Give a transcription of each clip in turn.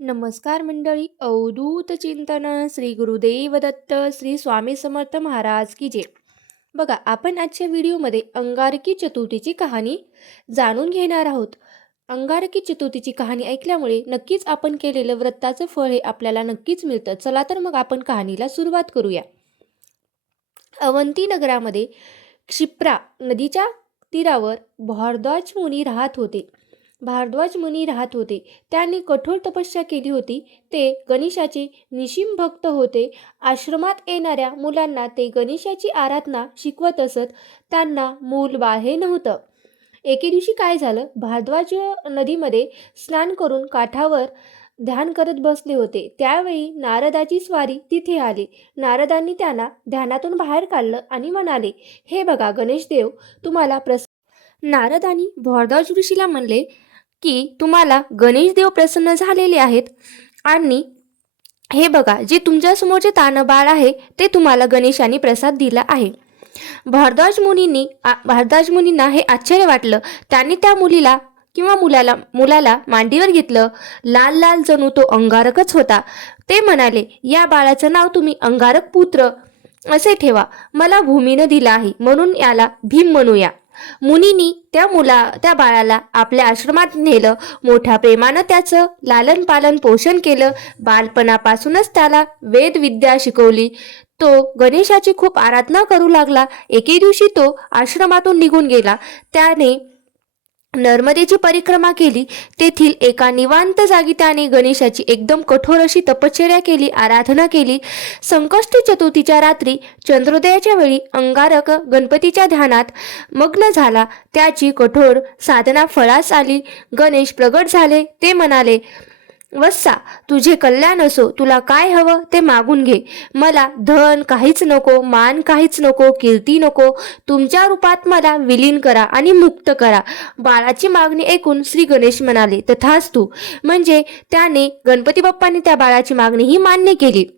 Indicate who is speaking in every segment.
Speaker 1: नमस्कार मंडळी. अवधूत चिंतन श्री गुरुदेव दत्त श्री स्वामी समर्थ महाराज की जे बघा आपण आजच्या व्हिडिओमध्ये अंगारकी चतुर्थीची कहाणी जाणून घेणार आहोत. अंगारकी चतुर्थीची कहाणी ऐकल्यामुळे नक्कीच आपण केलेलं व्रताचं फळ हे आपल्याला नक्कीच मिळतं. चला तर मग आपण कहाणीला सुरुवात करूया. अवंती नगरामध्ये क्षिप्रा नदीच्या तीरावर भारद्वाज मुनी राहत होते. भारद्वाज मुनी राहत होते. त्यांनी कठोर तपस्या केली होती. ते गणेशाचे निशिम भक्त होते. आश्रमात येणाऱ्या मुलांना ते गणेशाची आराधना शिकवत असत. त्यांना मूल बाहे नव्हतं. एके दिवशी काय झालं? भारद्वाज नदीमध्ये स्नान करून काठावर ध्यान करत बसले होते. त्यावेळी नारदाची स्वारी तिथे आली. नारदांनी त्यांना ध्यानातून बाहेर काढलं आणि म्हणाले हे बघा गणेश देव तुम्हाला प्रस नारदांनी भारद्वाज ऋषीला म्हणले की तुम्हाला गणेश देव प्रसन्न झालेले आहेत. आणि हे बघा जे तुमच्यासमोरचे तानबाळ आहे ते तुम्हाला गणेशाने प्रसाद दिला आहे. भारद्वाज मुनींनी आ- भारद्वाज मुनींना हे आश्चर्य वाटलं. त्यांनी त्या मुलीला किंवा मुलाला मुलाला मांडीवर घेतलं. लाल लाल जणू तो अंगारकच होता. ते म्हणाले या बाळाचं नाव तुम्ही अंगारक पुत्र असे ठेवा. मला भूमीनं दिला आहे. म्हणून याला भीम म्हणूया. मुनीनी त्या मुला त्या बाळाला आपल्या आश्रमात नेलं. मोठ्या प्रेमानं त्याचं लालन पालन पोषण केलं. बालपणापासूनच त्याला वेदविद्या शिकवली. तो गणेशाची खूप आराधना करू लागला. एके दिवशी तो आश्रमातून निघून गेला. त्याने नर्मदेची परिक्रमा केली तेथील एका निवांत जागी त्याने गणेशाची एकदम कठोर अशी तपश्चर्या केली आराधना केली. संकष्टी चतुर्थीच्या रात्री चंद्रोदयाच्या वेळी अंगारक गणपतीच्या ध्यानात मग्न झाला. त्याची कठोर साधना फळास आली. गणेश प्रगट झाले. ते म्हणाले वत्सा तुझे कल्याण असो तुला काय हवं ते मागून घे. मला धन काहीच नको मान काहीच नको कीर्ती नको. तुमच्या रूपात मला विलीन करा आणि मुक्त करा. बाळाची मागणी ऐकून श्री गणेश म्हणाले तथास्तु. म्हणजे त्याने गणपती बाप्पाने त्या बाळाची मागणी ही मान्य केली.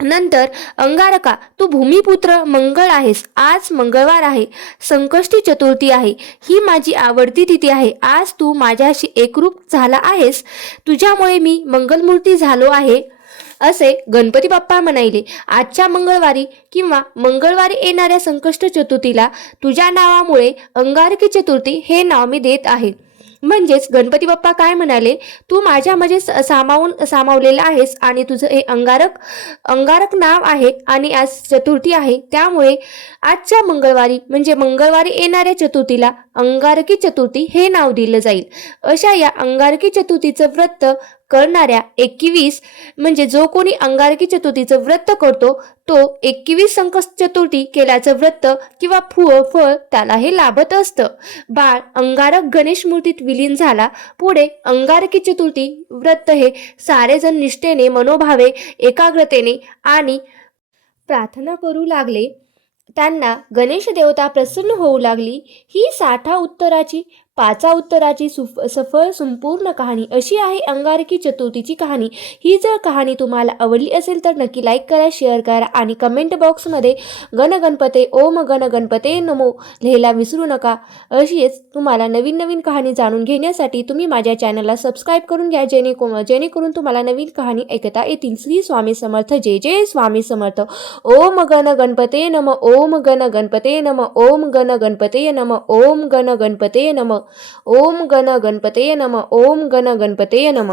Speaker 1: नंतर अंगारका तू भूमिपुत्र मंगळ आहेस. आज मंगळवार आहे. संकष्टी चतुर्थी आहे. ही माझी आवडती तिथी आहे. आज तू माझ्याशी एकरूप झाला आहेस. तुझ्यामुळे मी मंगलमूर्ती झालो आहे असे गणपती बाप्पा म्हणाले आजच्या मंगळवारी किंवा मंगळवारी येणाऱ्या संकष्ट चतुर्थीला तुझ्या नावामुळे अंगारकी चतुर्थी हे नाव मी देत आहे. म्हणजेच गणपती बाप्पा काय म्हणाले? तू माझ्यामध्ये स- सामावून सामावलेला आहेस आणि तुझं हे अंगारक अंगारक नाव आहे आणि आज चतुर्थी आहे. त्यामुळे आजच्या मंगळवारी म्हणजे मंगळवारी येणाऱ्या चतुर्थीला अंगारकी चतुर्थी हे नाव दिलं जाईल. अशा या अंगारकी चतुर्थीचं व्रत करणाऱ्या एकवीस म्हणजे जो कोणी अंगारकी चतुर्थीचं व्रत करतो तो एकवीस संकष्ट चतुर्थी केल्याचं व्रत किंवा फुळ फळ त्याला हे लाभत असतं. बाळ अंगारक गणेश मूर्तीत विलीन झाला पुढे अंगारकी चतुर्थी व्रत हे सारेजण निष्ठेने मनोभावे एकाग्रतेने आणि प्रार्थना करू लागले. त्यांना गणेश देवता प्रसन्न होऊ लागली. ही साठा उत्तराची पाचा उत्तराची सुफ सफळ संपूर्ण कहाणी अशी आहे अंगारकी चतुर्थीची कहाणी. ही जर कहाणी तुम्हाला आवडली असेल तर नक्की लाईक करा शेअर करा आणि कमेंट बॉक्समध्ये गण गणपते ओम गण गणपते नमो लिहायला विसरू नका. अशीच तुम्हाला नवीन नवीन कहाणी जाणून घेण्यासाठी तुम्ही माझ्या चॅनलला सबस्क्राईब करून घ्या जेणेकरून जेणेकरून तुम्हाला नवीन कहाणी ऐकता येतील. श्री स्वामी समर्थ जय जय स्वामी समर्थ. ओम गण गणपते नम ओम गण गणपते नम ओम गण गणपते नम ओम गण गणपते नम. ओम गण गणपते नम ओम गण गणपते नम।